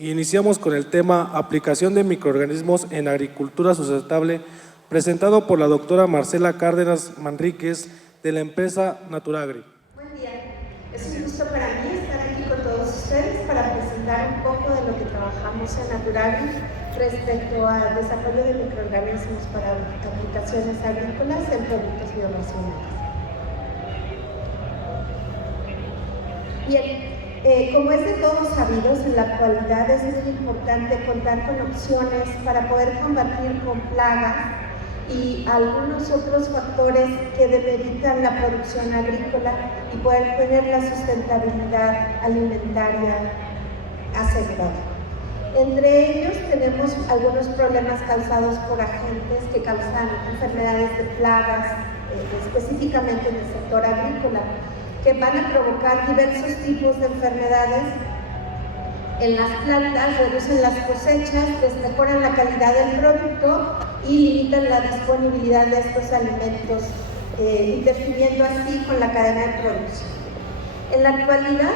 Iniciamos con el tema Aplicación de microorganismos en agricultura sustentable, presentado por la doctora Marcela Cárdenas Manríquez, de la empresa Naturagri. Buen día, es un gusto para mí estar aquí con todos ustedes para presentar un poco de lo que trabajamos en Naturagri respecto al desarrollo de microorganismos para aplicaciones agrícolas en productos bioracionales. Bien, como es de todos sabidos, en la actualidad es muy importante contar con opciones para poder combatir con plagas y algunos otros factores que debilitan la producción agrícola y poder tener la sustentabilidad alimentaria asegurada. Entre ellos tenemos algunos problemas causados por agentes que causan enfermedades de plagas, específicamente en el sector agrícola, que van a provocar diversos tipos de enfermedades en las plantas, reducen las cosechas, mejoran la calidad del producto y limitan la disponibilidad de estos alimentos, interfiriendo así con la cadena de producción. En la actualidad,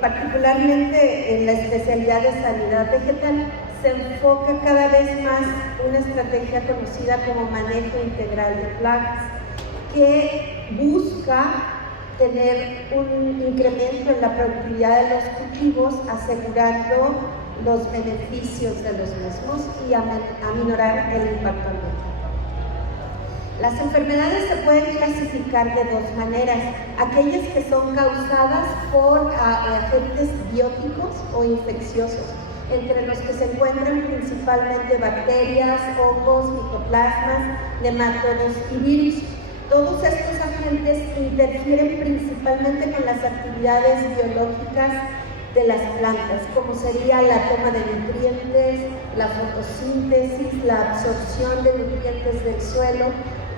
particularmente en la especialidad de sanidad vegetal, se enfoca cada vez más una estrategia conocida como manejo integral de plagas, que busca tener un incremento en la productividad de los cultivos, asegurando los beneficios de los mismos y aminorar el impacto ambiental. Las enfermedades se pueden clasificar de dos maneras: aquellas que son causadas por agentes bióticos o infecciosos, entre los que se encuentran principalmente bacterias, hongos, micoplasmas, nemátodos y virus. Todos estos agentes interfieren principalmente con las actividades biológicas de las plantas, como sería la toma de nutrientes, la fotosíntesis, la absorción de nutrientes del suelo,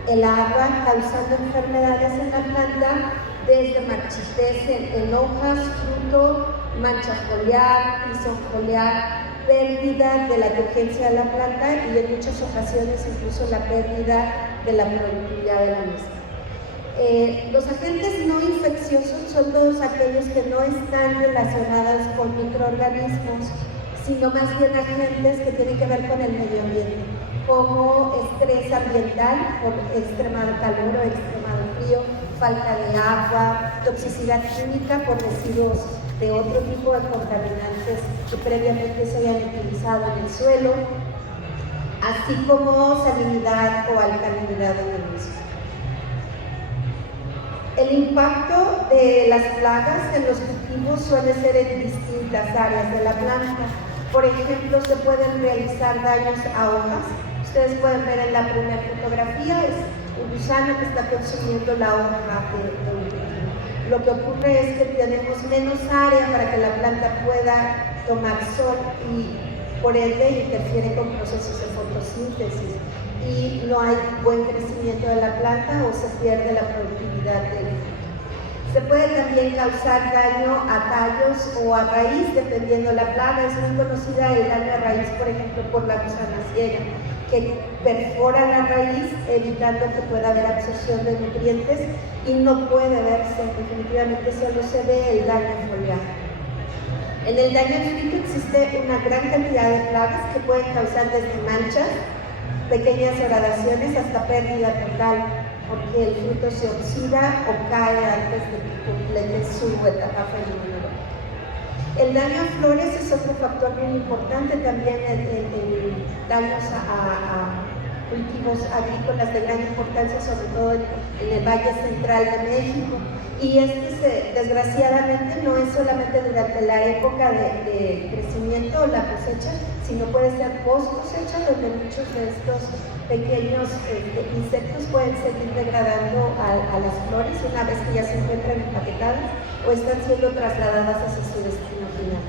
el agua, causando enfermedades en la planta, desde marchitez en hojas, fruto, mancha foliar, piso foliar, pérdida de la turgencia de la planta y en muchas ocasiones incluso la pérdida de la productividad de la misma. Los agentes no infecciosos son todos aquellos que no están relacionados con microorganismos, sino más bien agentes que tienen que ver con el medio ambiente, como estrés ambiental por extremado calor o extremado frío, falta de agua, toxicidad química por residuos de otro tipo de contaminantes que previamente se hayan utilizado en el suelo, así como salinidad o alcalinidad en el mismo. El impacto de las plagas en los cultivos suele ser en distintas áreas de la planta. Por ejemplo, se pueden realizar daños a hojas. Ustedes pueden ver en la primera fotografía, es un gusano que está consumiendo la hoja de un cultivo. Lo que ocurre es que tenemos menos área para que la planta pueda tomar sol y por ende interfiere con procesos de fotosíntesis y no hay buen crecimiento de la planta o se pierde la productividad del fruto. Se puede también causar daño a tallos o a raíz, dependiendo de la plaga. Es muy conocida el daño a raíz, por ejemplo, por la gusana ciega, que perfora la raíz, evitando que pueda haber absorción de nutrientes y no puede verse, definitivamente solo se ve el daño foliar. En el daño al fruto existe una gran cantidad de plagas que pueden causar desde manchas, pequeñas degradaciones hasta pérdida total, porque el fruto se oxida o cae antes de que complete su etapa germinadora. El daño a flores es otro factor muy importante, también el daños a cultivos agrícolas de gran importancia, sobre todo en el Valle Central de México. Y desgraciadamente no es solamente durante la época de crecimiento o la cosecha, sino puede ser post cosecha, donde muchos de estos pequeños insectos pueden seguir degradando a las flores una vez que ya se encuentran empaquetadas o están siendo trasladadas hacia su destino final.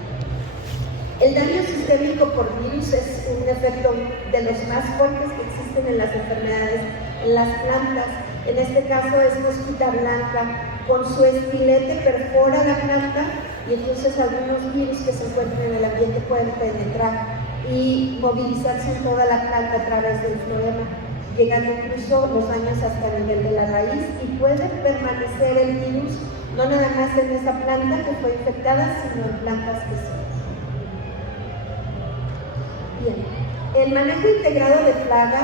El daño sistémico por virus es un efecto de los más fuertes que existen en las enfermedades en las plantas. En este caso es mosquita blanca. Con su estilete perfora la planta y entonces algunos virus que se encuentran en el ambiente pueden penetrar y movilizarse en toda la planta a través del floema, llegando incluso los daños hasta el nivel de la raíz, y puede permanecer el virus no nada más en esa planta que fue infectada, sino en plantas que sí. Bien, el manejo integrado de plagas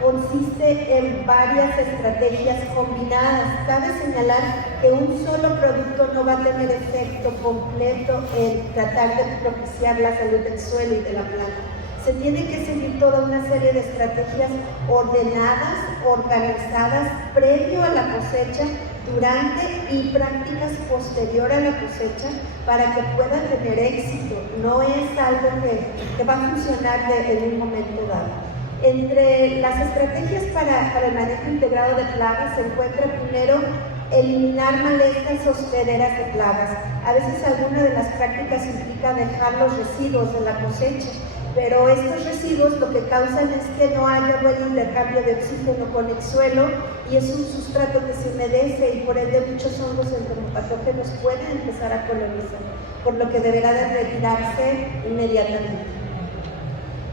consiste en varias estrategias combinadas. Cabe señalar que un solo producto no va a tener efecto completo en tratar de propiciar la salud del suelo y de la planta. Se tiene que seguir toda una serie de estrategias ordenadas, organizadas, previo a la cosecha, durante y prácticas posterior a la cosecha para que pueda tener éxito. No es algo que va a funcionar en un momento dado. Entre las estrategias para el manejo integrado de plagas se encuentra primero eliminar malezas hospederas de plagas. A veces alguna de las prácticas implica dejar los residuos de la cosecha, pero estos residuos lo que causan es que no haya buen intercambio de oxígeno con el suelo y es un sustrato que se humedece y por ende muchos hongos entomopatógenos pueden empezar a colonizar, por lo que deberá de retirarse inmediatamente.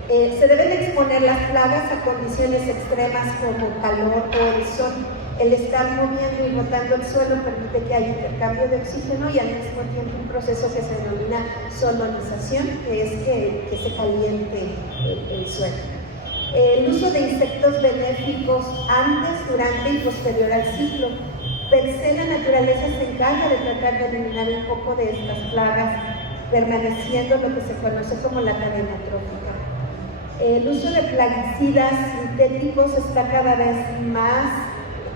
Se deben exponer las plagas a condiciones extremas como calor o el sol. El estar moviendo y botando el suelo permite que haya intercambio de oxígeno y al mismo tiempo un proceso que se denomina solonización, que es que se caliente el suelo. El uso de insectos benéficos antes, durante y posterior al ciclo. Per se, la naturaleza se encarga de tratar de eliminar un poco de estas plagas, permaneciendo lo que se conoce como la cadena trófica. El uso de plaguicidas sintéticos está cada vez más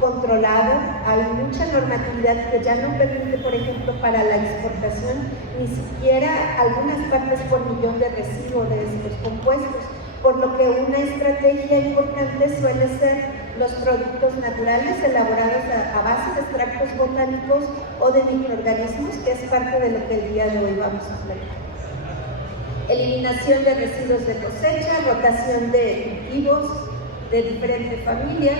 controlado. Hay mucha normatividad que ya no permite, por ejemplo, para la exportación, ni siquiera algunas partes por millón de residuos de estos compuestos, por lo que una estrategia importante suele ser los productos naturales elaborados a base de extractos botánicos o de microorganismos, que es parte de lo que el día de hoy vamos a hablar. Eliminación de residuos de cosecha, rotación de cultivos de diferente familia.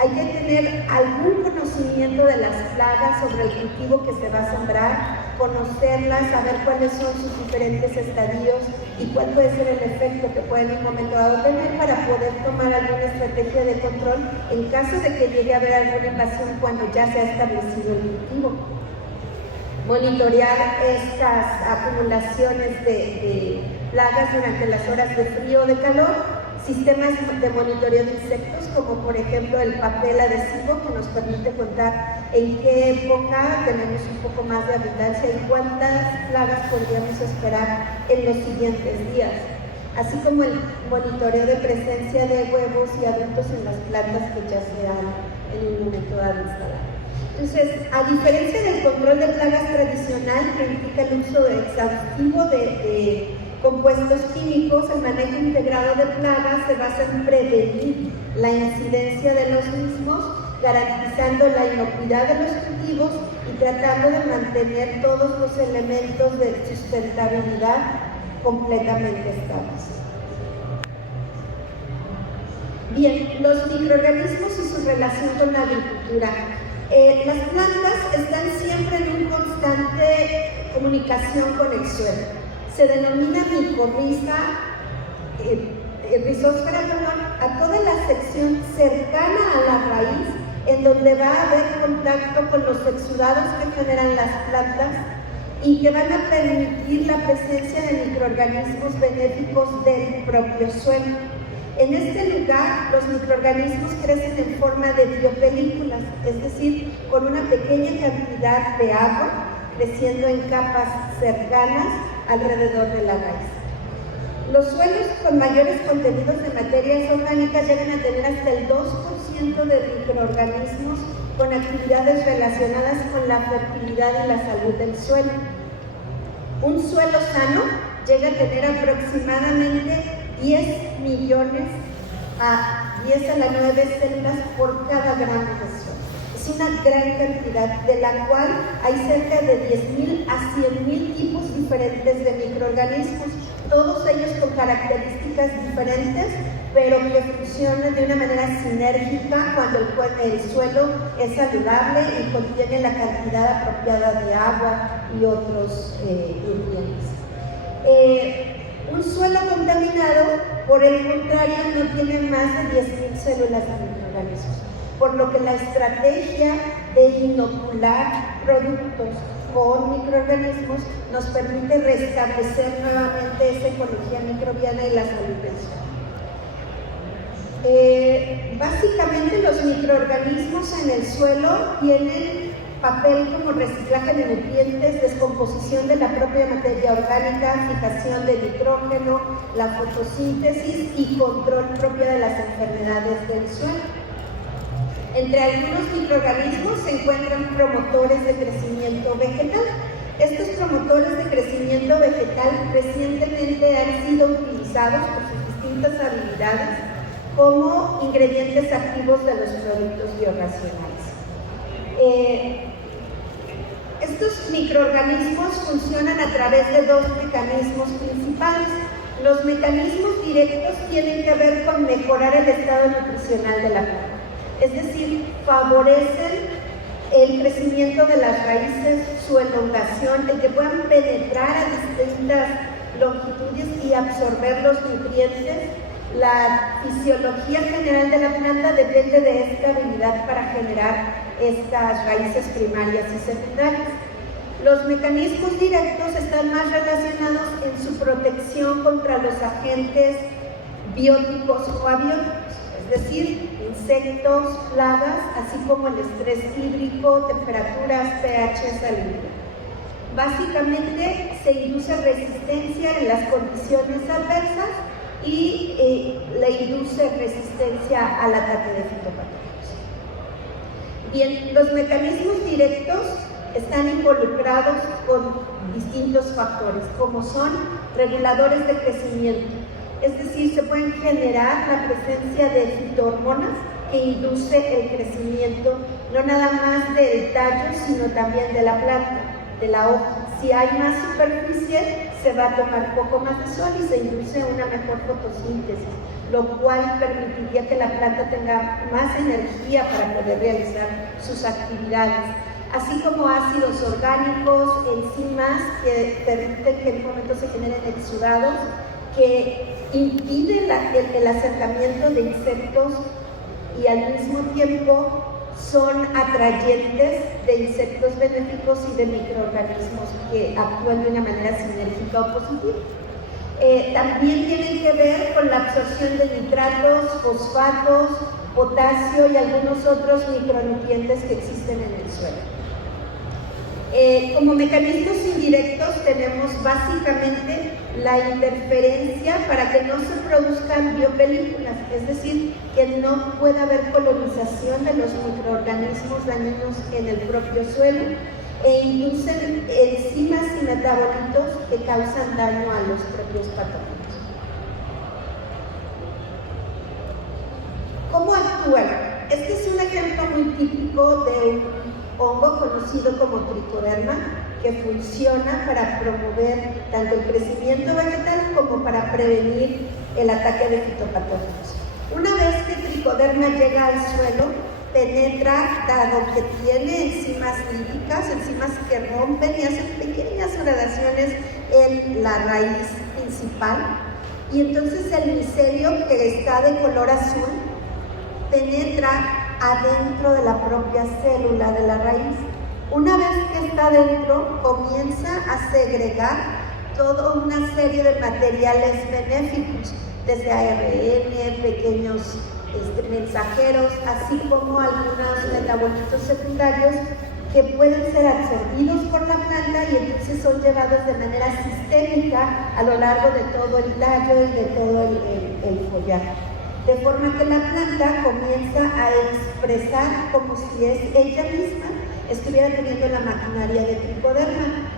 Hay que tener algún conocimiento de las plagas sobre el cultivo que se va a sembrar, conocerlas, saber cuáles son sus diferentes estadios y cuál puede ser el efecto que puede en un momento dado tener para poder tomar alguna estrategia de control en caso de que llegue a haber alguna invasión cuando ya se ha establecido el cultivo. Monitorear estas acumulaciones de plagas durante las horas de frío o de calor, sistemas de monitoreo de insectos como por ejemplo el papel adhesivo que nos permite contar en qué época tenemos un poco más de abundancia y cuántas plagas podríamos esperar en los siguientes días, así como el monitoreo de presencia de huevos y adultos en las plantas que ya se han en un momento dado instalado. Entonces, a diferencia del control de plagas tradicional, que implica el uso exhaustivo de compuestos químicos, el manejo integrado de plagas se basa en prevenir la incidencia de los mismos, garantizando la inocuidad de los cultivos y tratando de mantener todos los elementos de sustentabilidad completamente estables. Bien, los microorganismos y su relación con la agricultura. Las plantas están siempre en una constante comunicación con el suelo. Se denomina micorriza, rizósfera, a toda la sección cercana a la raíz, en donde va a haber contacto con los exudados que generan las plantas y que van a permitir la presencia de microorganismos benéficos del propio suelo. En este lugar, los microorganismos crecen en forma de biopelículas, es decir, con una pequeña cantidad de agua, creciendo en capas cercanas alrededor de la raíz. Los suelos con mayores contenidos de materias orgánicas llegan a tener hasta el 2% de microorganismos con actividades relacionadas con la fertilidad y la salud del suelo. Un suelo sano llega a tener aproximadamente 10 millones a 10 a la 9 células por cada gramo de suelo. Es una gran cantidad, de la cual hay cerca de 10.000 a 100.000 tipos diferentes de microorganismos, todos ellos con características diferentes, pero que funcionan de una manera sinérgica cuando el suelo es saludable y contiene la cantidad apropiada de agua y otros nutrientes. Un suelo contaminado, por el contrario, no tiene más de 10.000 células de microorganismos, por lo que la estrategia de inocular productos con microorganismos nos permite restablecer nuevamente esa ecología microbiana y la salud del suelo. Básicamente los microorganismos en el suelo tienen papel como reciclaje de nutrientes, descomposición de la propia materia orgánica, fijación de nitrógeno, la fotosíntesis y control propio de las enfermedades del suelo. Entre algunos microorganismos se encuentran promotores de crecimiento vegetal. Estos promotores de crecimiento vegetal recientemente han sido utilizados por sus distintas habilidades como ingredientes activos de los productos biorracionales. Estos microorganismos funcionan a través de dos mecanismos principales. Los mecanismos directos tienen que ver con mejorar el estado nutricional de la planta, es decir, favorecen el crecimiento de las raíces, su elongación, el que puedan penetrar a distintas longitudes y absorber los nutrientes. La fisiología general de la planta depende de esta habilidad para generar estas raíces primarias y secundarias. Los mecanismos directos están más relacionados en su protección contra los agentes bióticos o abióticos, es decir, insectos, plagas, así como el estrés hídrico, temperaturas, pH, salinidad. Básicamente se induce resistencia en las condiciones adversas y le induce resistencia al ataque de fitopatógenos. Bien, los mecanismos directos están involucrados con distintos factores, como son reguladores de crecimiento, es decir, se pueden generar la presencia de fitohormonas que induce el crecimiento, no nada más del tallo, sino también de la planta, de la hoja. Si hay más superficie, se va a tomar poco más de sol y se induce una mejor fotosíntesis, lo cual permitiría que la planta tenga más energía para poder realizar sus actividades, así como ácidos orgánicos, enzimas que permiten que en un momento se generen exudados que impiden el acercamiento de insectos y al mismo tiempo son atrayentes de insectos benéficos y de microorganismos que actúan de una manera sinérgica o positiva. También tienen que ver con la absorción de nitratos, fosfatos, potasio y algunos otros micronutrientes que existen en el suelo. Como mecanismos indirectos tenemos básicamente la interferencia para que no se produzcan biopelículas, es decir, que no pueda haber colonización de los microorganismos dañinos en el propio suelo e inducen enzimas y metabolitos que causan daño a los propios patógenos. ¿Cómo actúan? Este es un ejemplo muy típico de un hongo conocido como tricoderma, que funciona para promover tanto el crecimiento vegetal como para prevenir el ataque de fitopatógenos. Una vez que tricoderma llega al suelo, penetra, dado que tiene enzimas líticas, enzimas que rompen y hacen pequeñas gradaciones en la raíz principal, y entonces el micelio, que está de color azul, penetra adentro de la propia célula de la raíz. Una vez que está dentro, comienza a segregar toda una serie de materiales benéficos, desde ARN, pequeños mensajeros, así como algunos metabolitos secundarios que pueden ser absorbidos por la planta y entonces son llevados de manera sistémica a lo largo de todo el tallo y de todo el follaje. De forma que la planta comienza a expresar como si ella misma estuviera teniendo la maquinaria de tricoderma,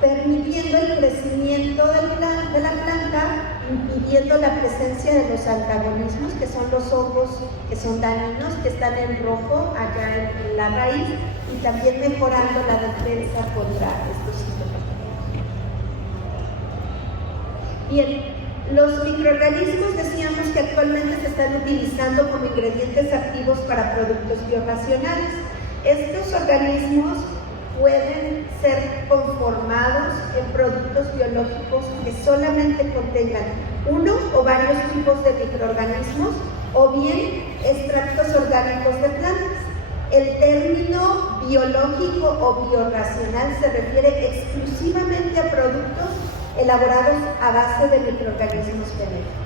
permitiendo el crecimiento de la planta, impidiendo la presencia de los antagonismos, que son los hongos que son dañinos, que están en rojo allá en la raíz, y también mejorando la defensa contra estos síntomas. Bien. Los microorganismos decíamos que actualmente se están utilizando como ingredientes activos para productos biorracionales. Estos organismos pueden ser conformados en productos biológicos que solamente contengan uno o varios tipos de microorganismos o bien extractos orgánicos de plantas. El término biológico o biorracional se refiere exclusivamente a productos elaborados a base de microorganismos benéficos.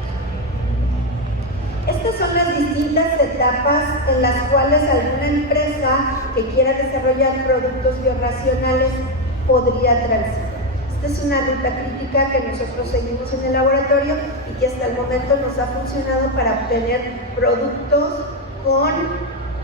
Estas son las distintas etapas en las cuales alguna empresa que quiera desarrollar productos biorracionales podría transitar. Esta es una ruta crítica que nosotros seguimos en el laboratorio y que hasta el momento nos ha funcionado para obtener productos con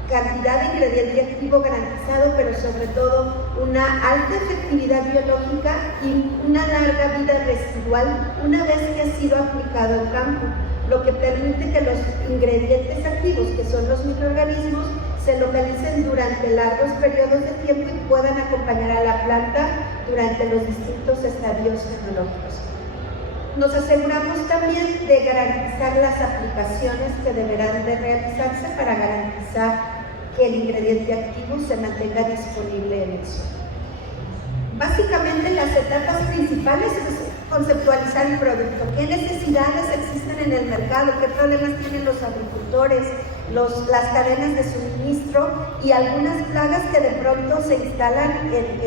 cantidad de ingrediente activo garantizado, pero sobre todo una alta efectividad biológica y una larga vida residual una vez que ha sido aplicado en campo, lo que permite que los ingredientes activos, que son los microorganismos, se localicen durante largos periodos de tiempo y puedan acompañar a la planta durante los distintos estadios tecnológicos. Nos aseguramos también de garantizar las aplicaciones que deberán de realizarse para garantizar que el ingrediente activo se mantenga disponible en el suelo. Básicamente las etapas principales es conceptualizar el producto, qué necesidades existen en el mercado, qué problemas tienen los agricultores, las cadenas de suministro y algunas plagas que de pronto se instalan en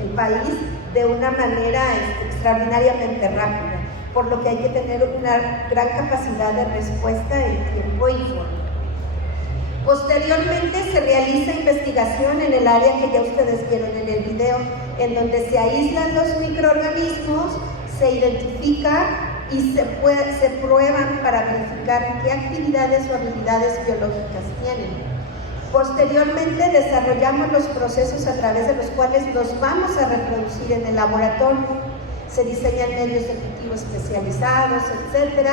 el país de una manera extraordinariamente rápida, por lo que hay que tener una gran capacidad de respuesta en tiempo y forma. Posteriormente se realiza investigación en el área que ya ustedes vieron en el video, en donde se aíslan los microorganismos, se identifica y se prueban para verificar qué actividades o habilidades biológicas tienen. Posteriormente desarrollamos los procesos a través de los cuales los vamos a reproducir en el laboratorio. Se diseñan medios de cultivo especializados, etcétera,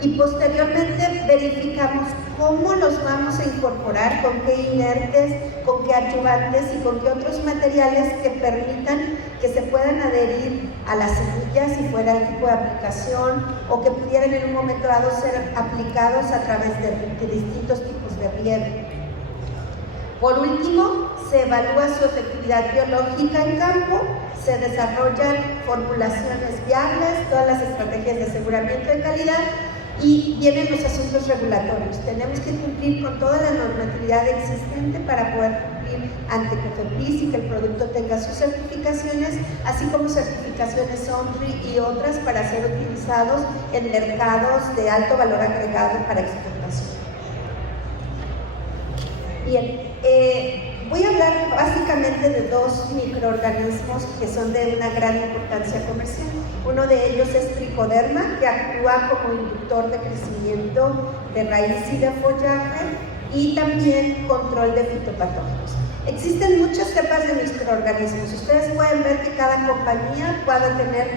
y posteriormente verificamos cómo los vamos a incorporar, con qué inertes, con qué adyuvantes y con qué otros materiales que permitan que se puedan adherir a las semillas si fuera el tipo de aplicación o que pudieran en un momento dado ser aplicados a través de distintos tipos de riego. Por último, se evalúa su efectividad biológica en campo, se desarrollan formulaciones viables, todas las estrategias de aseguramiento de calidad y vienen los asuntos regulatorios. Tenemos que cumplir con toda la normatividad existente para poder cumplir ante COFEPRIS y que el producto tenga sus certificaciones, así como certificaciones OMRI y otras para ser utilizados en mercados de alto valor agregado para exportación. Bien, voy a hablar básicamente de dos microorganismos que son de una gran importancia comercial. Uno de ellos es Tricoderma, que actúa como inductor de crecimiento de raíz y de follaje y también control de fitopatógenos. Existen muchas cepas de microorganismos. Ustedes pueden ver que cada compañía puede tener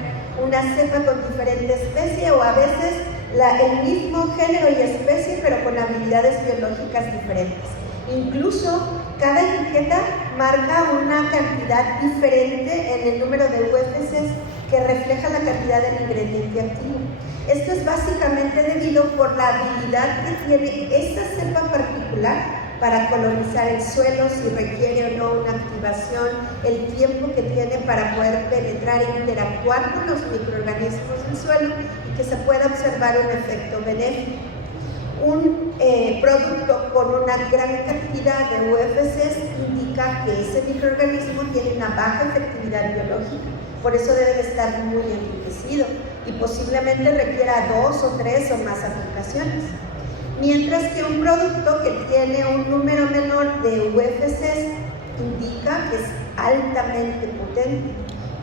una cepa con diferente especie o a veces el mismo género y especie, pero con habilidades biológicas diferentes. Incluso cada etiqueta marca una cantidad diferente en el número de UFCs que refleja la cantidad del ingrediente activo. Esto es básicamente debido por la habilidad que tiene esta cepa particular para colonizar el suelo, si requiere o no una activación, el tiempo que tiene para poder penetrar e interactuar con los microorganismos del suelo y que se pueda observar un efecto benéfico. Un producto con una gran cantidad de UFCs indica que ese microorganismo tiene una baja efectividad biológica, por eso debe de estar muy enriquecido y posiblemente requiera 2 o 3 o más aplicaciones. Mientras que un producto que tiene un número menor de UFCs indica que es altamente potente,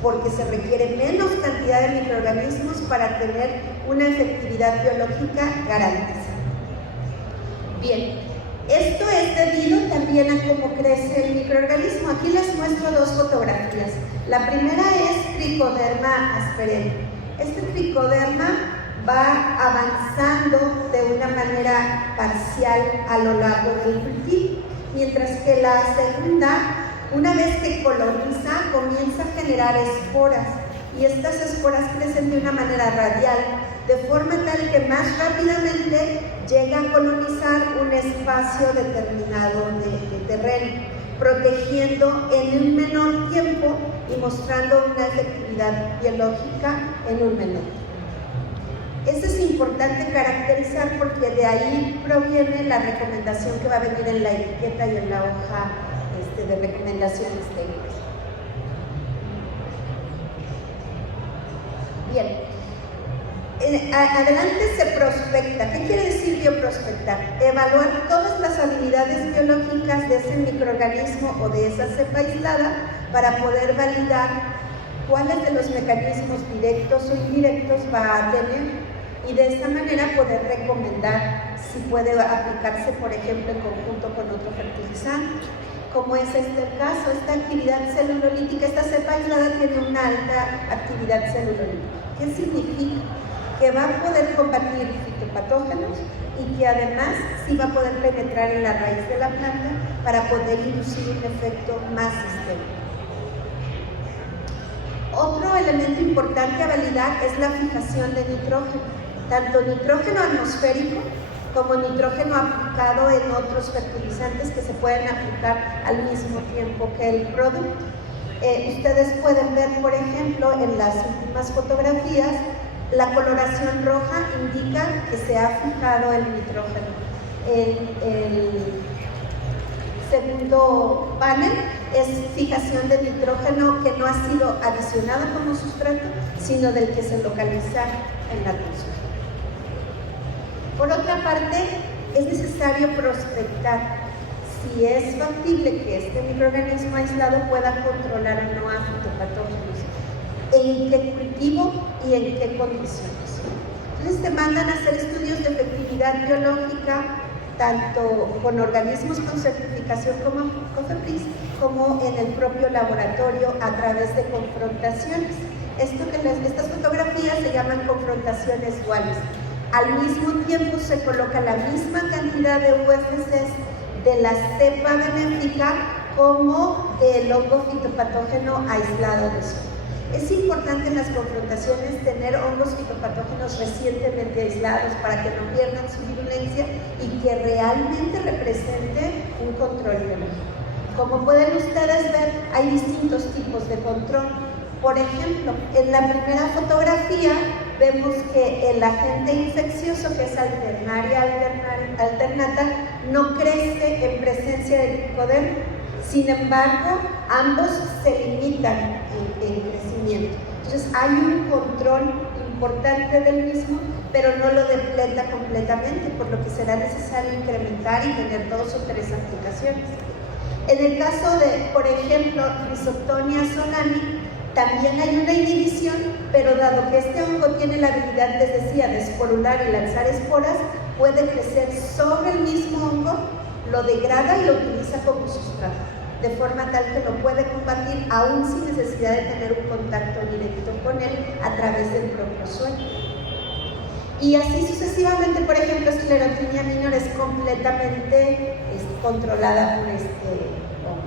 porque se requiere menos cantidad de microorganismos para tener una efectividad biológica garantizada. Bien, esto es debido también a cómo crece el microorganismo. Aquí les muestro dos fotografías. La primera es Tricoderma asperellum. Este Tricoderma va avanzando de una manera parcial a lo largo del cultivo, mientras que la segunda, una vez que coloniza, comienza a generar esporas, y estas esporas crecen de una manera radial, de forma tal que más rápidamente llega a colonizar un espacio determinado de terreno, protegiendo en un menor tiempo y mostrando una efectividad biológica en un menor tiempo. Eso es importante caracterizar porque de ahí proviene la recomendación que va a venir en la etiqueta y en la hoja de recomendaciones técnicas. Bien, adelante se prospecta. ¿Qué quiere decir bioprospectar? Evaluar todas las habilidades biológicas de ese microorganismo o de esa cepa aislada para poder validar cuáles de los mecanismos directos o indirectos va a tener y de esta manera poder recomendar si puede aplicarse, por ejemplo, en conjunto con otro fertilizante, como es el caso. Esta actividad celulolítica, esta cepa aislada tiene una alta actividad celulolítica. ¿Qué significa? Que va a poder combatir fitopatógenos y que además sí va a poder penetrar en la raíz de la planta para poder inducir un efecto más sistémico. Otro elemento importante a validar es la fijación de nitrógeno, tanto nitrógeno atmosférico como nitrógeno aplicado en otros fertilizantes que se pueden aplicar al mismo tiempo que el producto. Ustedes pueden ver, por ejemplo, en las últimas fotografías, la coloración roja indica que se ha fijado el nitrógeno. El segundo panel es fijación de nitrógeno que no ha sido adicionado como sustrato, sino del que se localiza en la atmósfera. Por otra parte, es necesario prospectar si es factible que este microorganismo aislado pueda controlar o no a fitopatógenos, en qué cultivo y en qué condiciones. Entonces te mandan a hacer estudios de efectividad biológica tanto con organismos con certificación como COFEPRIS, como en el propio laboratorio a través de confrontaciones. Estas fotografías se llaman confrontaciones duales. Al mismo tiempo se coloca la misma cantidad de UFCs de la cepa benéfica como del hongo fitopatógeno aislado de suelo. Es importante en las confrontaciones tener hongos fitopatógenos recientemente aislados para que no pierdan su virulencia y que realmente represente un control biológico. Como pueden ustedes ver, hay distintos tipos de control. Por ejemplo, en la primera fotografía vemos que el agente infeccioso, que es Alternaria alternata, no crece en presencia del tricoderma. Sin embargo, ambos se limitan en crecimiento. Entonces, hay un control importante del mismo, pero no lo depleta completamente, por lo que será necesario incrementar y tener 2 o 3 aplicaciones. En el caso de, por ejemplo, Rhizoctonia solani, también hay una inhibición, pero dado que este hongo tiene la habilidad, les decía, de esporular y lanzar esporas, puede crecer sobre el mismo hongo, lo degrada y lo utiliza como sustrato, de forma tal que lo puede combatir aún sin necesidad de tener un contacto directo con él a través del propio suelo. Y así sucesivamente. Por ejemplo, Sclerotinia minor es completamente controlada por este hongo.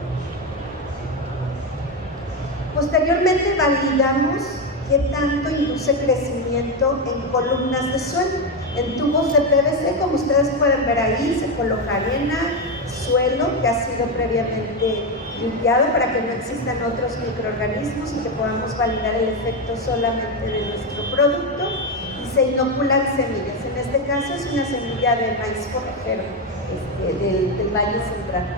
Posteriormente validamos qué tanto induce crecimiento en columnas de suelo. En tubos de PVC, como ustedes pueden ver ahí, se coloca arena, suelo que ha sido previamente limpiado para que no existan otros microorganismos y que podamos validar el efecto solamente de nuestro producto, y se inoculan semillas. En este caso es una semilla de maíz forrajero del Valle Central.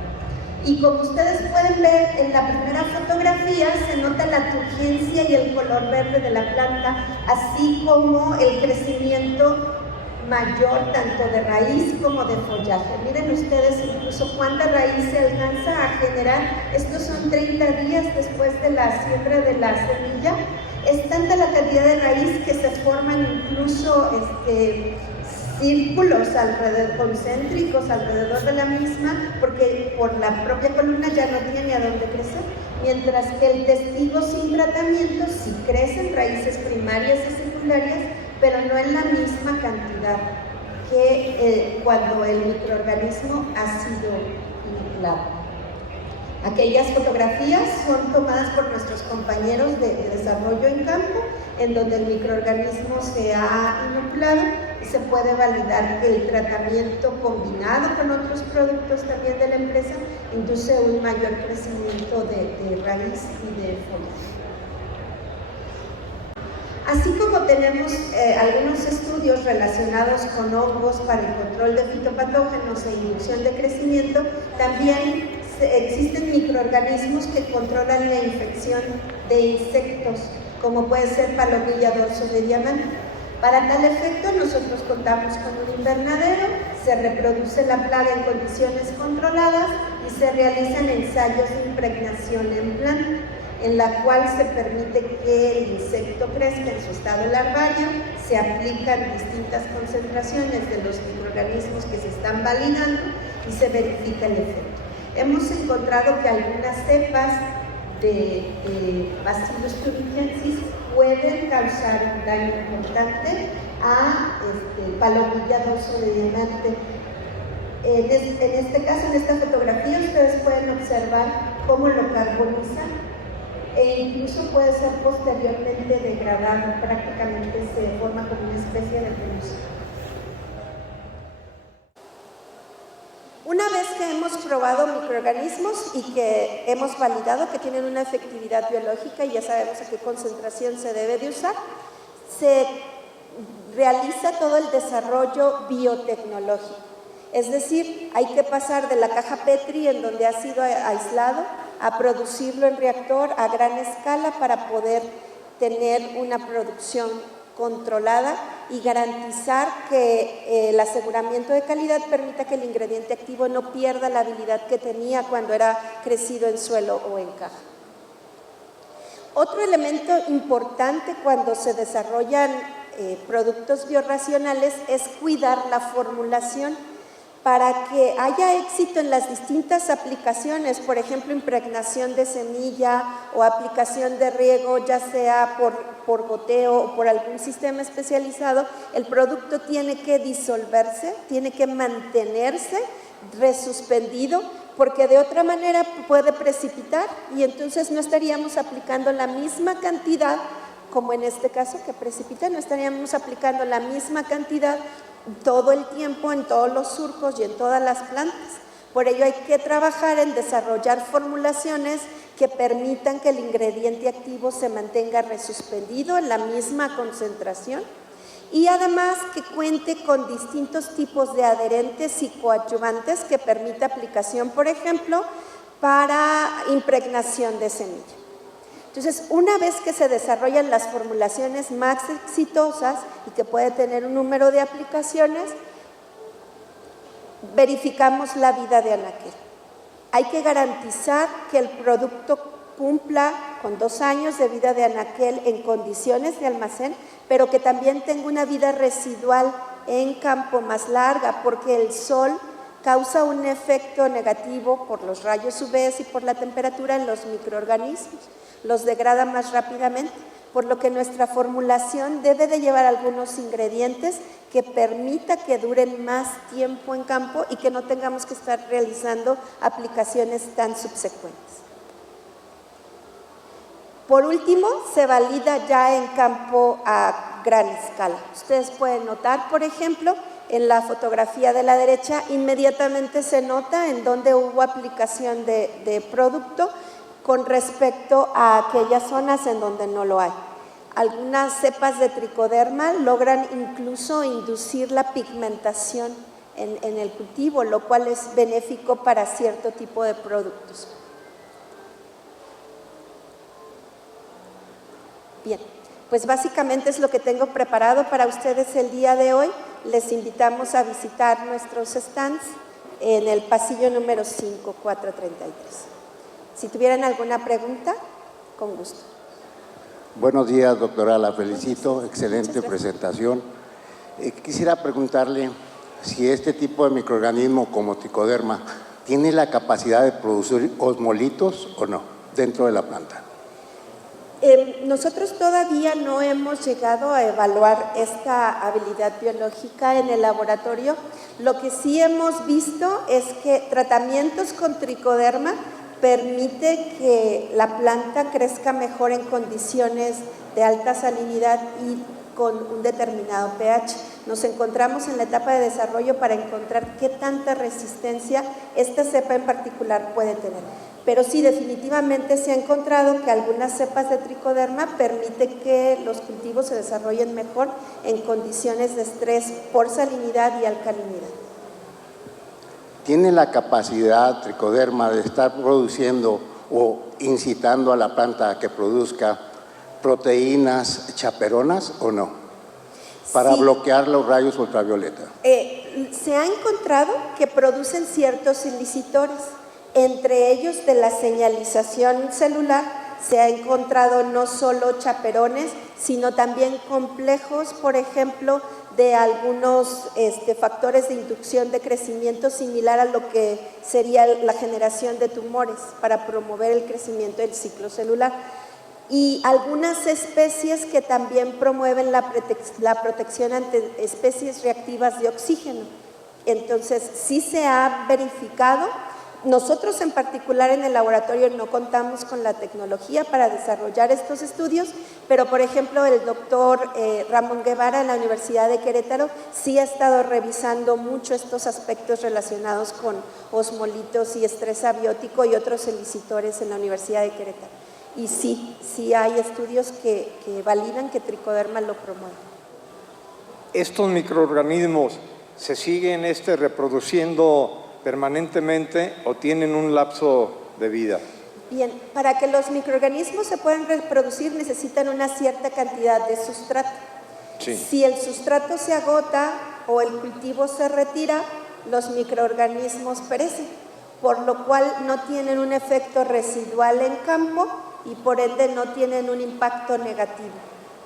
Y como ustedes pueden ver en la primera fotografía, se nota la turgencia y el color verde de la planta, así como el crecimiento mayor tanto de raíz como de follaje. Miren ustedes incluso cuánta raíz se alcanza a generar. Estos son 30 días después de la siembra de la semilla. Es tanta la cantidad de raíz que se forman incluso círculos concéntricos alrededor de la misma, porque por la propia columna ya no tiene a dónde crecer, mientras que el testigo sin tratamiento sí crecen raíces primarias y secundarias, pero no en la misma cantidad que cuando el microorganismo ha sido inoculado. Aquellas fotografías son tomadas por nuestros compañeros de desarrollo en campo, en donde el microorganismo se ha inoculado y se puede validar que el tratamiento combinado con otros productos también de la empresa induce un mayor crecimiento de raíz y de follaje. Así como tenemos algunos estudios relacionados con hongos para el control de fitopatógenos e inducción de crecimiento, también existen microorganismos que controlan la infección de insectos, como puede ser palomilla dorso de diamante. Para tal efecto, nosotros contamos con un invernadero, se reproduce la plaga en condiciones controladas y se realizan ensayos de impregnación en planta, en la cual se permite que el insecto crezca en su estado larvario, se aplican distintas concentraciones de los microorganismos que se están validando y se verifica el efecto. Hemos encontrado que algunas cepas de Bacillus thuringiensis pueden causar un daño importante a palomilla dorso de diamante. En este caso, en esta fotografía, ustedes pueden observar cómo lo carbonizan e incluso puede ser posteriormente degradado, prácticamente se forma como una especie de pelusa. Una vez que hemos probado microorganismos y que hemos validado que tienen una efectividad biológica y ya sabemos a qué concentración se debe de usar, se realiza todo el desarrollo biotecnológico. Es decir, hay que pasar de la caja Petri, en donde ha sido aislado, a producirlo en reactor a gran escala para poder tener una producción controlada y garantizar que el aseguramiento de calidad permita que el ingrediente activo no pierda la habilidad que tenía cuando era crecido en suelo o en caja. Otro elemento importante cuando se desarrollan productos biorracionales es cuidar la formulación para que haya éxito en las distintas aplicaciones, por ejemplo, impregnación de semilla o aplicación de riego, ya sea por goteo o por algún sistema especializado. El producto tiene que disolverse, tiene que mantenerse resuspendido, porque de otra manera puede precipitar y entonces no estaríamos aplicando la misma cantidad, como en este caso que precipita, no estaríamos aplicando la misma cantidad todo el tiempo en todos los surcos y en todas las plantas. Por ello hay que trabajar en desarrollar formulaciones que permitan que el ingrediente activo se mantenga resuspendido en la misma concentración y además que cuente con distintos tipos de adherentes y coadyuvantes que permita aplicación, por ejemplo, para impregnación de semilla. Entonces, una vez que se desarrollan las formulaciones más exitosas y que puede tener un número de aplicaciones, verificamos la vida de anaquel. Hay que garantizar que el producto cumpla con 2 años de vida de anaquel en condiciones de almacén, pero que también tenga una vida residual en campo más larga, porque el sol causa un efecto negativo por los rayos UV y por la temperatura en los microorganismos. Los degrada más rápidamente, por lo que nuestra formulación debe de llevar algunos ingredientes que permita que duren más tiempo en campo y que no tengamos que estar realizando aplicaciones tan subsecuentes. Por último, se valida ya en campo a gran escala. Ustedes pueden notar, por ejemplo, en la fotografía de la derecha, inmediatamente se nota en dónde hubo aplicación de producto con respecto a aquellas zonas en donde no lo hay. Algunas cepas de tricoderma logran incluso inducir la pigmentación en el cultivo, lo cual es benéfico para cierto tipo de productos. Bien, pues básicamente es lo que tengo preparado para ustedes el día de hoy. Les invitamos a visitar nuestros stands en el pasillo número 5433. Si tuvieran alguna pregunta, con gusto. Buenos días, doctora, la felicito, excelente presentación. Quisiera preguntarle si este tipo de microorganismo como tricoderma tiene la capacidad de producir osmolitos o no dentro de la planta. Nosotros todavía no hemos llegado a evaluar esta habilidad biológica en el laboratorio. Lo que sí hemos visto es que tratamientos con tricoderma permite que la planta crezca mejor en condiciones de alta salinidad y con un determinado pH. Nos encontramos en la etapa de desarrollo para encontrar qué tanta resistencia esta cepa en particular puede tener. Pero sí, definitivamente se ha encontrado que algunas cepas de tricoderma permiten que los cultivos se desarrollen mejor en condiciones de estrés por salinidad y alcalinidad. ¿Tiene la capacidad tricoderma de estar produciendo o incitando a la planta a que produzca proteínas chaperonas o no? Para Sí. bloquear los rayos ultravioleta. Se ha encontrado que producen ciertos ilicitores, entre ellos de la señalización celular. Se ha encontrado no solo chaperones, sino también complejos, por ejemplo, de algunos factores de inducción de crecimiento similar a lo que sería la generación de tumores para promover el crecimiento del ciclo celular. Y algunas especies que también promueven la protección ante especies reactivas de oxígeno. Entonces, sí se ha verificado. Nosotros en particular en el laboratorio no contamos con la tecnología para desarrollar estos estudios, pero por ejemplo el doctor Ramón Guevara en la Universidad de Querétaro sí ha estado revisando mucho estos aspectos relacionados con osmolitos y estrés abiótico y otros ilicitores en la Universidad de Querétaro. Y sí hay estudios que validan que tricoderma lo promueve. ¿Estos microorganismos se siguen reproduciendo permanentemente o tienen un lapso de vida? Bien, para que los microorganismos se puedan reproducir necesitan una cierta cantidad de sustrato. Sí. Si el sustrato se agota o el cultivo se retira, los microorganismos perecen, por lo cual no tienen un efecto residual en campo y por ende no tienen un impacto negativo.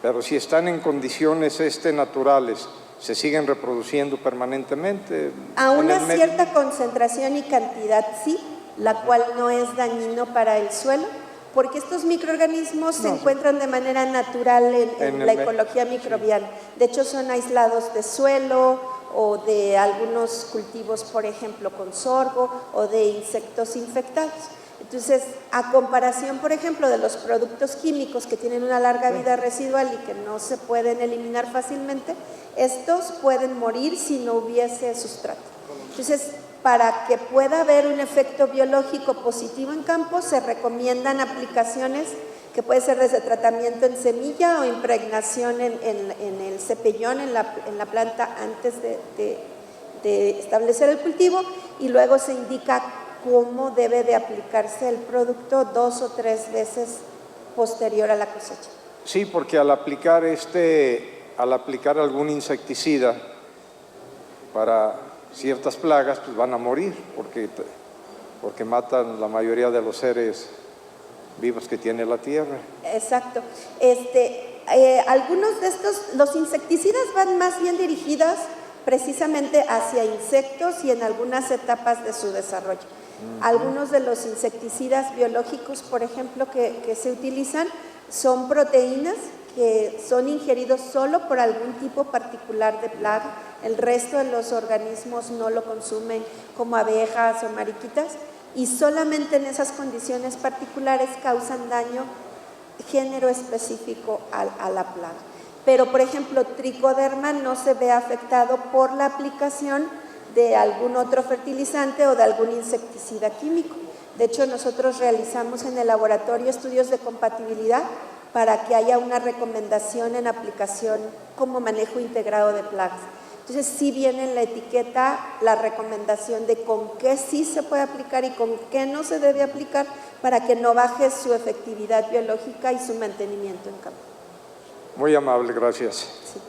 Pero si están en condiciones naturales, ¿se siguen reproduciendo permanentemente? A una cierta concentración y cantidad sí, la cual no es dañino para el suelo, porque estos microorganismos se encuentran de manera natural en la ecología microbiana. De hecho, son aislados de suelo o de algunos cultivos, por ejemplo, con sorgo o de insectos infectados. Entonces, a comparación, por ejemplo, de los productos químicos que tienen una larga vida residual y que no se pueden eliminar fácilmente, estos pueden morir si no hubiese sustrato. Entonces, para que pueda haber un efecto biológico positivo en campo, se recomiendan aplicaciones que puede ser desde tratamiento en semilla o impregnación en el cepellón, en la planta antes de establecer el cultivo, y luego se indica cómo debe de aplicarse el producto 2 o 3 veces posterior a la cosecha. Sí, porque al aplicar algún insecticida para ciertas plagas, pues van a morir, porque matan la mayoría de los seres vivos que tiene la tierra. Exacto. Algunos de estos, los insecticidas van más bien dirigidas precisamente hacia insectos y en algunas etapas de su desarrollo. Algunos de los insecticidas biológicos, por ejemplo, que se utilizan son proteínas que son ingeridos solo por algún tipo particular de plaga. El resto de los organismos no lo consumen, como abejas o mariquitas, y solamente en esas condiciones particulares causan daño género específico a la plaga. Pero, por ejemplo, tricoderma no se ve afectado por la aplicación de algún otro fertilizante o de algún insecticida químico. De hecho, nosotros realizamos en el laboratorio estudios de compatibilidad para que haya una recomendación en aplicación como manejo integrado de plagas. Entonces, sí viene en la etiqueta la recomendación de con qué sí se puede aplicar y con qué no se debe aplicar para que no baje su efectividad biológica y su mantenimiento en campo. Muy amable, gracias. Sí.